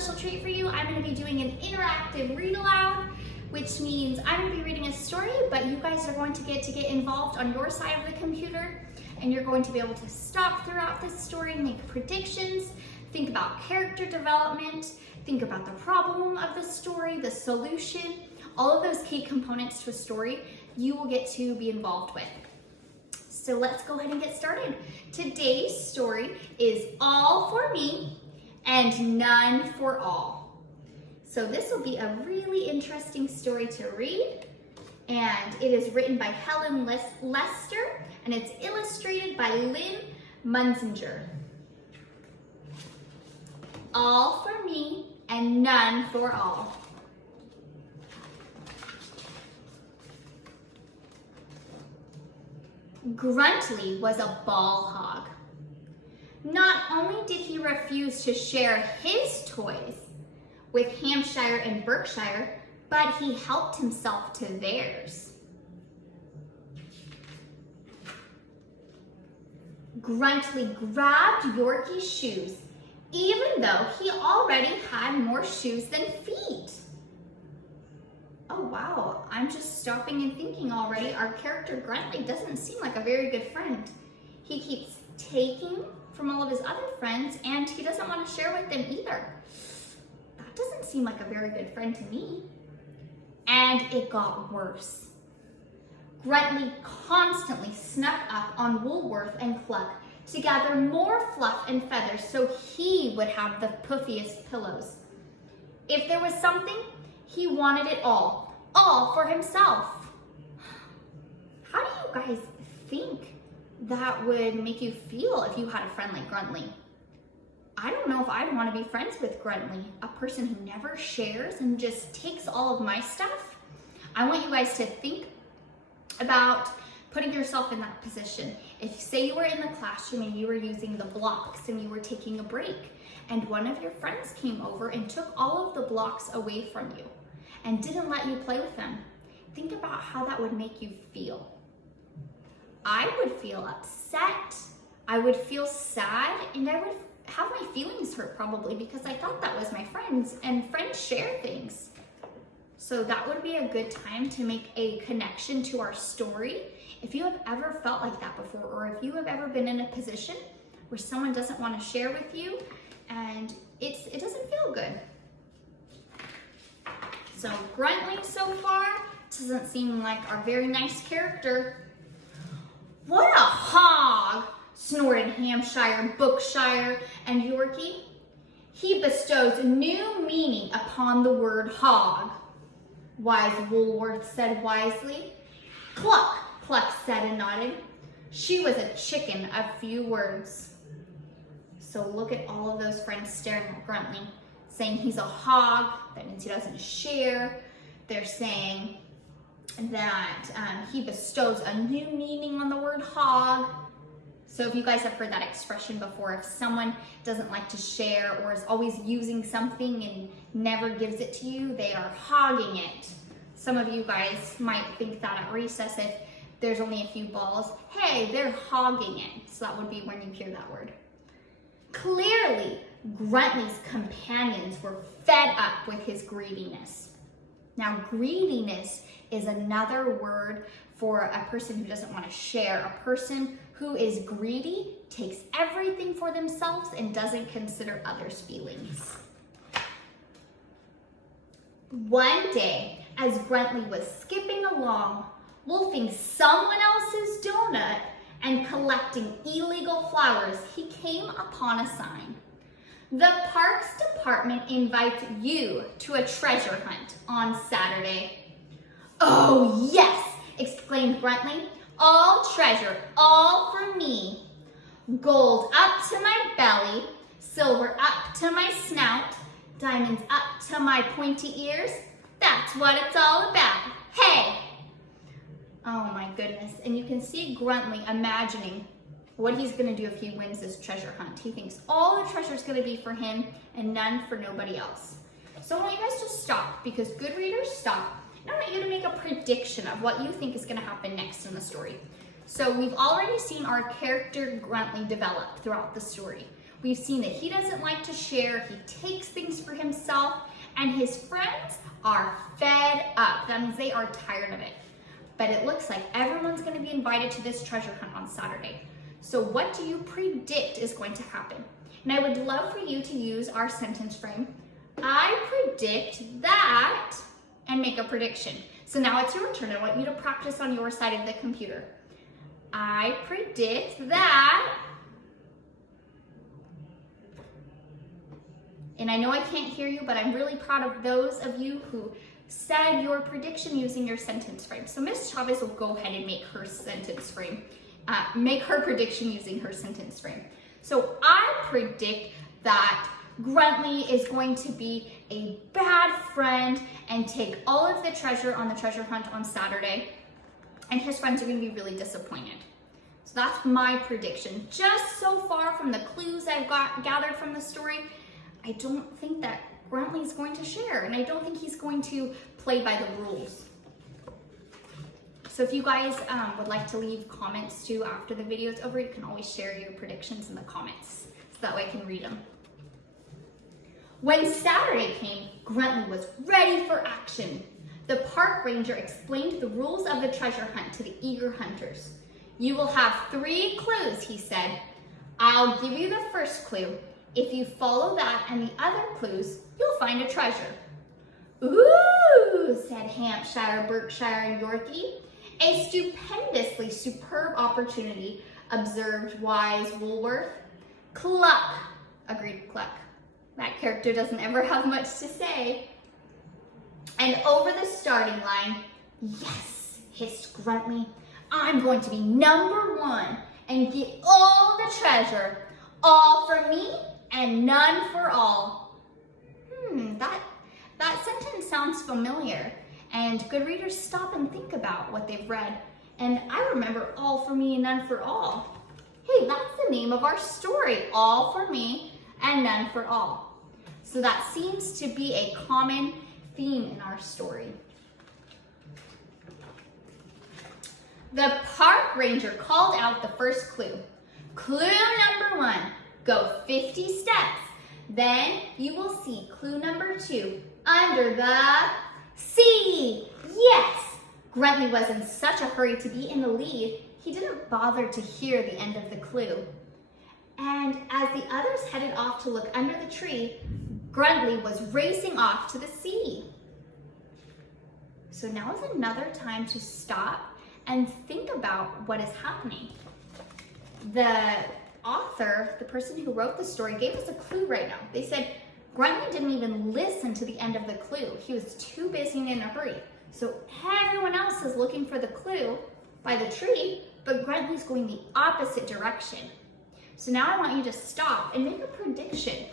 special treat for you. I'm going to be doing an interactive read aloud, which means I'm going to be reading a story, but you guys are going to get involved on your side of the computer, and you're going to be able to stop throughout this story, make predictions, think about character development, think about the problem of the story, the solution, all of those key components to a story you will get to be involved with. So let's go ahead and get started. Today's story is All for Me and None for All. So this will be a really interesting story to read, and it is written by Helen Lester, and it's illustrated by Lynn Munzinger. All for me and none for all. Gruntley was a ball hog. Not only did he refuse to share his toys with Hampshire and Berkshire, but he helped himself to theirs. Gruntley grabbed Yorkie's shoes, even though he already had more shoes than feet. Oh wow, I'm just stopping and thinking already. Our character Gruntley doesn't seem like a very good friend. He keeps taking from all of his other friends, and he doesn't want to share with them either. That doesn't seem like a very good friend to me. And it got worse. Gruntley constantly snuck up on Woolworth and Cluck to gather more fluff and feathers so he would have the puffiest pillows. If there was something, he wanted it all for himself. How do you guys think that would make you feel if you had a friend like Gruntley? I don't know if I'd want to be friends with Gruntley, a person who never shares and just takes all of my stuff. I want you guys to think about putting yourself in that position. If, say, you were in the classroom and you were using the blocks and you were taking a break, and one of your friends came over and took all of the blocks away from you and didn't let you play with them. Think about how that would make you feel. I would feel upset, I would feel sad, and I would have my feelings hurt probably because I thought that was my friends, and friends share things. So that would be a good time to make a connection to our story. If you have ever felt like that before, or if you have ever been in a position where someone doesn't want to share with you and it doesn't feel good. So Gruntley so far doesn't seem like a very nice character. What a hog, snorted Hampshire, Berkshire, and Yorkie. He bestows new meaning upon the word hog, wise Woolworth said wisely. Cluck, Cluck said and nodded. She was a chicken of few words. So look at all of those friends staring at Gruntley, saying he's a hog, that means he doesn't share. They're saying that he bestows a new meaning on the word hog. So if you guys have heard that expression before, if someone doesn't like to share or is always using something and never gives it to you, they are hogging it. Some of you guys might think that at recess if there's only a few balls, hey, they're hogging it. So that would be when you hear that word. Clearly, Gruntley's companions were fed up with his greediness. Now, greediness is another word for a person who doesn't want to share. A person who is greedy takes everything for themselves and doesn't consider others' feelings. One day, as Gruntley was skipping along, wolfing someone else's donut and collecting illegal flowers, he came upon a sign. The Parks Department invites you to a treasure hunt on Saturday. Oh yes, exclaimed Gruntley. All treasure, all for me. Gold up to my belly, silver up to my snout, diamonds up to my pointy ears. That's what it's all about. Hey! Oh my goodness. And you can see Gruntley imagining what he's going to do if he wins this treasure hunt. He thinks all the treasure is going to be for him and none for nobody else. So I want you guys to stop, because good readers stop. And I want you to make a prediction of what you think is going to happen next in the story. So we've already seen our character Gruntley develop throughout the story. We've seen that he doesn't like to share, he takes things for himself, and his friends are fed up. That means they are tired of it. But it looks like everyone's going to be invited to this treasure hunt on Saturday. So what do you predict is going to happen? And I would love for you to use our sentence frame. I predict that, and make a prediction. So now it's your turn. I want you to practice on your side of the computer. I predict that, and I know I can't hear you, but I'm really proud of those of you who said your prediction using your sentence frame. So Miss Chavez will go ahead and make her sentence frame, make her prediction using her sentence frame. So I predict that Gruntley is going to be a bad friend and take all of the treasure on the treasure hunt on Saturday, and his friends are going to be really disappointed. So that's my prediction. Just so far from the clues I've gathered from the story, I don't think that Gruntley's going to share, and I don't think he's going to play by the rules. So if you guys would like to leave comments too after the video is over, you can always share your predictions in the comments, so that way I can read them. When Saturday came, Gruntley was ready for action. The park ranger explained the rules of the treasure hunt to the eager hunters. You will have 3 clues, he said. I'll give you the first clue. If you follow that and the other clues, you'll find a treasure. Ooh, said Hampshire, Berkshire, and Yorkie. A stupendously superb opportunity, observed wise Woolworth. Cluck, agreed Cluck. That character doesn't ever have much to say. And over the starting line, yes, hissed Gruntley. I'm going to be number 1 and get all the treasure, all for me and none for all. That sentence sounds familiar, and good readers stop and think about what they've read. And I remember all for me and none for all. Hey, that's the name of our story, all for me and none for all. So that seems to be a common theme in our story. The park ranger called out the first clue. Clue number 1, go 50 steps. Then you will see clue number 2, under the sea. Yes! Gruntley was in such a hurry to be in the lead, he didn't bother to hear the end of the clue. And as the others headed off to look under the tree, Gruntley was racing off to the sea. So now is another time to stop and think about what is happening. The author, the person who wrote the story, gave us a clue right now. They said Gruntley didn't even listen to the end of the clue. He was too busy and in a hurry. So everyone else is looking for the clue by the tree, but Gruntley's going the opposite direction. So now I want you to stop and make a prediction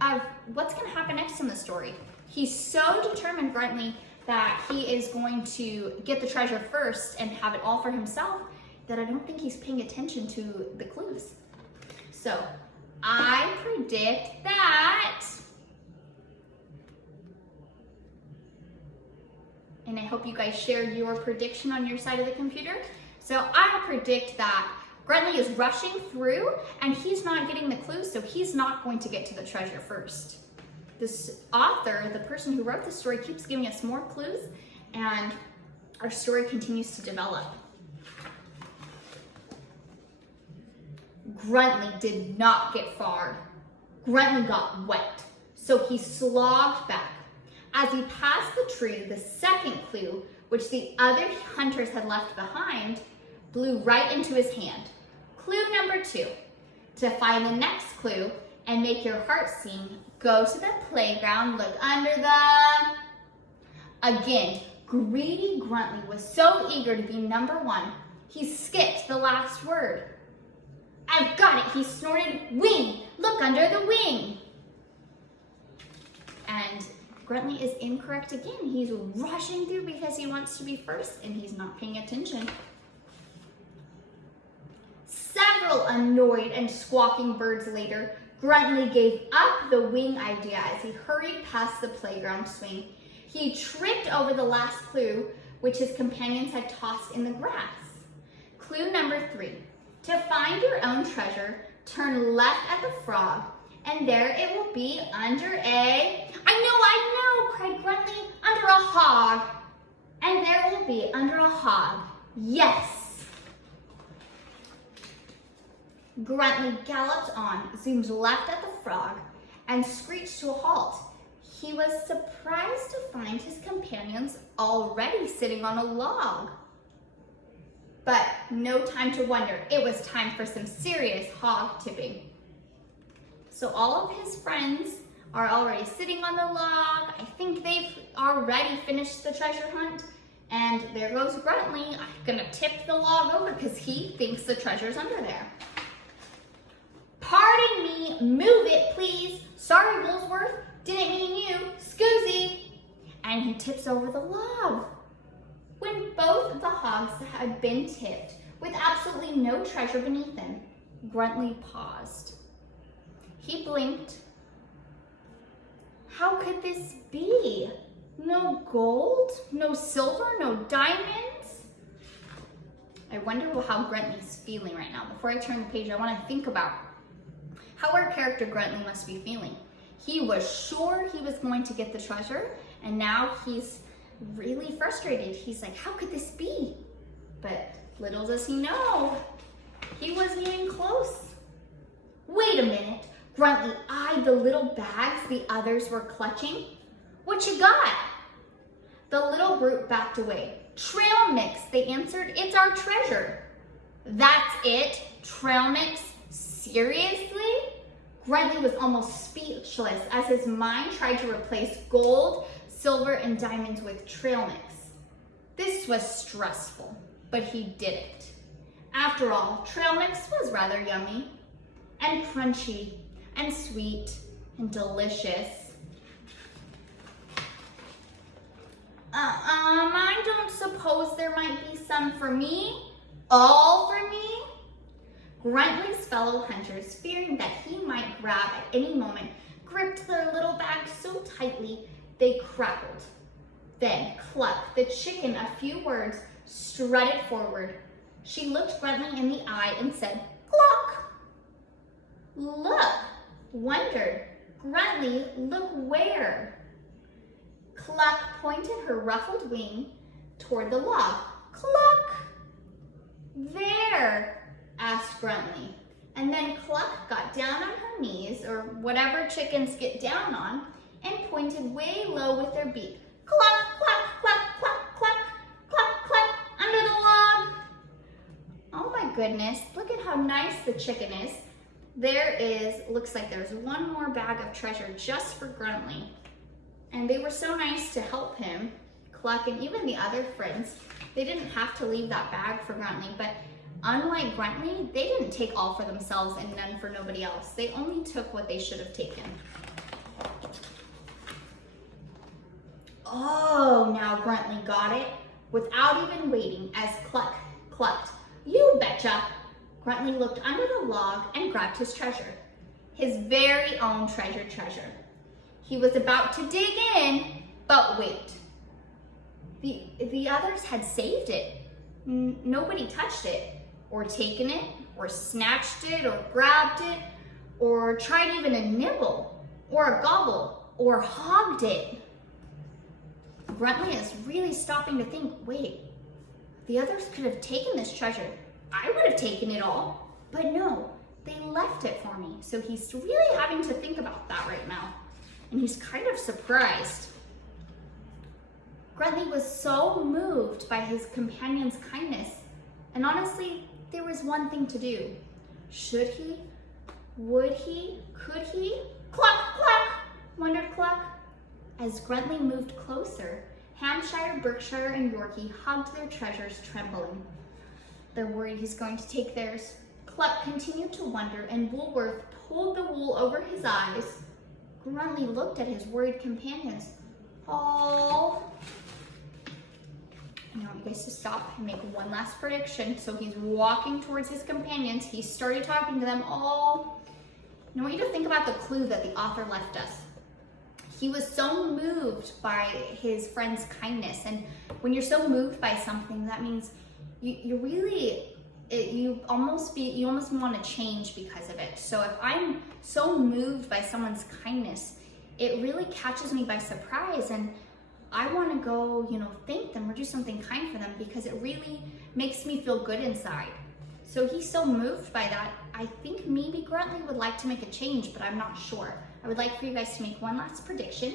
of what's going to happen next in the story. He's so determined, Gruntley, that he is going to get the treasure first and have it all for himself that I don't think he's paying attention to the clues. So I predict that, and I hope you guys shared your prediction on your side of the computer. So I predict that Gruntley is rushing through and he's not getting the clues, so he's not going to get to the treasure first. This author, the person who wrote the story, keeps giving us more clues, and our story continues to develop. Gruntley did not get far. Gruntley got wet, so he slogged back. As he passed the tree, the second clue, which the other hunters had left behind, blew right into his hand. Clue number 2. To find the next clue and make your heart sing, go to the playground, look under the... Again, greedy Gruntley was so eager to be number 1, he skipped the last word. I've got it, he snorted, wing, look under the wing. And Gruntley is incorrect again. He's rushing through because he wants to be first and he's not paying attention. Several annoyed and squawking birds later, Gruntley gave up the wing idea as he hurried past the playground swing. He tripped over the last clue, which his companions had tossed in the grass. Clue number 3. To find your own treasure, turn left at the frog, and there it will be under a... I know, cried Gruntly, under a hog. And there it will be under a hog. Yes. Gruntly galloped on, zoomed left at the frog, and screeched to a halt. He was surprised to find his companions already sitting on a log. But no time to wonder. It was time for some serious hog tipping. So all of his friends are already sitting on the log. I think they've already finished the treasure hunt. And there goes Gruntly. I'm gonna tip the log over because he thinks the treasure's under there. Pardon me, move it please. Sorry, Woolsworth, didn't mean you, Scoozy. And he tips over the log. When both of the hogs had been tipped, with absolutely no treasure beneath them, Gruntly paused. He blinked. How could this be? No gold, no silver, no diamonds? I wonder how Gruntly's feeling right now. Before I turn the page, I want to think about how our character Gruntly must be feeling. He was sure he was going to get the treasure, and now he's really frustrated. He's like, how could this be? But little does he know, he was getting close. Wait a minute. Gruntly eyed the little bags the others were clutching. What you got? The little group backed away. Trail mix, they answered. It's our treasure. That's it? Trail mix? Seriously? Gruntly was almost speechless as his mind tried to replace gold, silver, and diamonds with trail mix. This was stressful, but he did it. After all, trail mix was rather yummy and crunchy and sweet and delicious. I don't suppose there might be some for me? All for me? Gruntly's fellow hunters, fearing that he might grab at any moment, gripped their little bags so tightly they crackled. Then Cluck, the chicken, a few words, strutted forward. She looked Gruntly in the eye and said, Cluck! Look, wondered. Gruntly, look where? Cluck pointed her ruffled wing toward the log. Cluck! There, asked Gruntly. And then Cluck got down on her knees, or whatever chickens get down on, and pointed way low with their beak. Cluck, cluck, cluck, cluck, cluck, cluck, cluck, under the log. Oh my goodness, look at how nice the chicken is. There is, looks like there's one more bag of treasure just for Gruntly. And they were so nice to help him, Cluck and even the other friends. They didn't have to leave that bag for Gruntly, but unlike Gruntly, they didn't take all for themselves and none for nobody else. They only took what they should have taken. Oh, now Gruntly got it without even waiting as Cluck clucked. You betcha! Gruntly looked under the log and grabbed his treasure. His very own treasure. He was about to dig in, but wait. The others had saved it. Nobody touched it, or taken it, or snatched it, or grabbed it, or tried even a nibble, or a gobble, or hogged it. Gruntly is really stopping to think, wait, the others could have taken this treasure. I would have taken it all, but no, they left it for me. So he's really having to think about that right now. And he's kind of surprised. Gruntly was so moved by his companion's kindness. And honestly, there was one thing to do. Should he? Would he? Could he? Cluck, cluck, wondered Cluck. As Gruntly moved closer, Hampshire, Berkshire, and Yorkie hugged their treasures, trembling. They're worried he's going to take theirs. Cluck continued to wonder, and Woolworth pulled the wool over his eyes. Gruntly looked at his worried companions. Oh. I want you guys to stop and make one last prediction. So he's walking towards his companions. He started talking to them all. I want you to think about the clue that the author left us. He was so moved by his friend's kindness. And when you're so moved by something, that means you're really you almost want to change because of it. So if I'm so moved by someone's kindness, it really catches me by surprise, and I want to go, thank them or do something kind for them because it really makes me feel good inside. So he's so moved by that. I think maybe Gruntley would like to make a change, but I'm not sure. I would like for you guys to make one last prediction.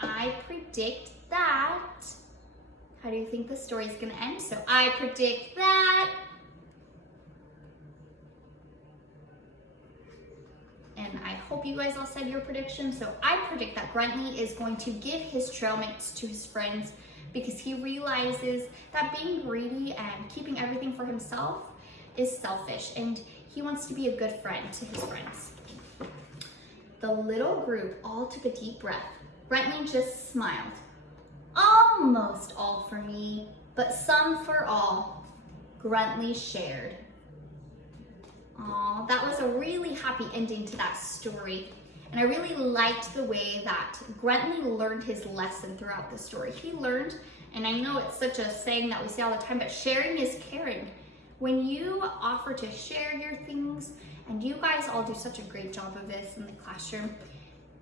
I predict that, how do you think the story is going to end? So I predict that, and I hope you guys all said your prediction. So I predict that Gruntley is going to give his trail mix to his friends because he realizes that being greedy and keeping everything for himself is selfish, and he wants to be a good friend to his friends. The little group all took a deep breath. Gruntley just smiled. Almost all for me, but some for all, Gruntley shared. Aw, that was a really happy ending to that story. And I really liked the way that Gruntley learned his lesson throughout the story. He learned, and I know it's such a saying that we say all the time, but sharing is caring. When you offer to share your things, and you guys all do such a great job of this in the classroom,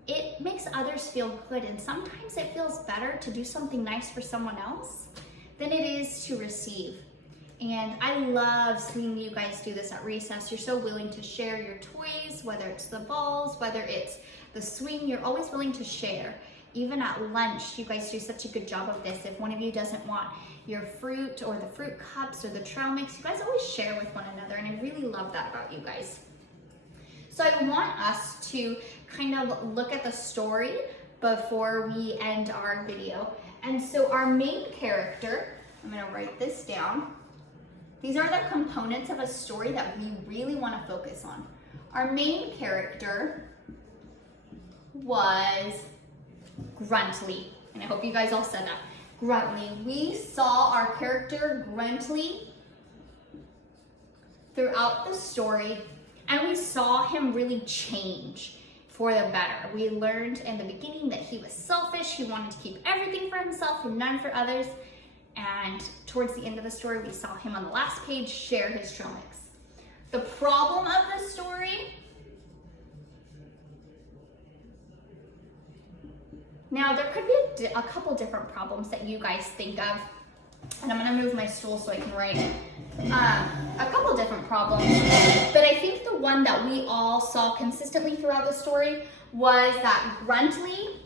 it makes others feel good, and sometimes it feels better to do something nice for someone else than it is to receive. And I love seeing you guys do this at recess. You're so willing to share your toys, whether it's the balls, whether it's the swing, you're always willing to share. Even at lunch, you guys do such a good job of this. If one of you doesn't want your fruit or the fruit cups or the trail mix, you guys always share with one another, and I really love that about you guys. So I want us to kind of look at the story before we end our video. And so our main character, I'm gonna write this down. These are the components of a story that we really want to focus on. Our main character was Gruntley, and I hope you guys all said that. Gruntley. We saw our character Gruntley throughout the story, and we saw him really change for the better. We learned in the beginning that he was selfish. He wanted to keep everything for himself and none for others. And towards the end of the story, we saw him on the last page share his trail mix. The problem of the story, now there could be a couple different problems that you guys think of, and I'm gonna move my stool so I can write a couple different problems, but I think the one that we all saw consistently throughout the story was that Gruntley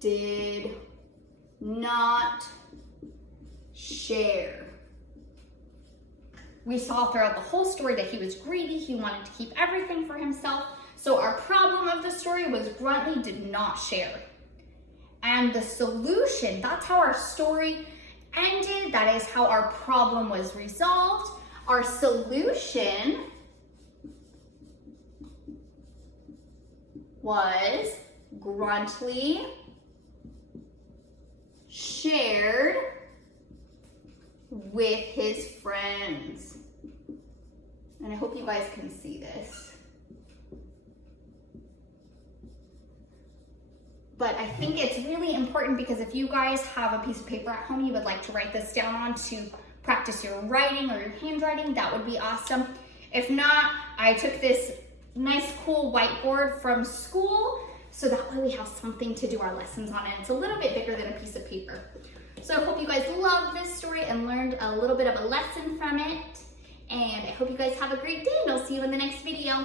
did not share. We saw throughout the whole story that he was greedy. He wanted to keep everything for himself. So our problem of the story was Gruntley did not share. And the solution, that's how our story ended. That is how our problem was resolved. Our solution was Gruntley shared with his friends. And I hope you guys can see this. But I think it's really important because if you guys have a piece of paper at home you would like to write this down on to practice your writing or your handwriting, that would be awesome. If not, I took this nice cool whiteboard from school so that way we have something to do our lessons on, and it's a little bit bigger than a piece of paper. So I hope you guys loved this story and learned a little bit of a lesson from it. And I hope you guys have a great day, and I'll see you in the next video.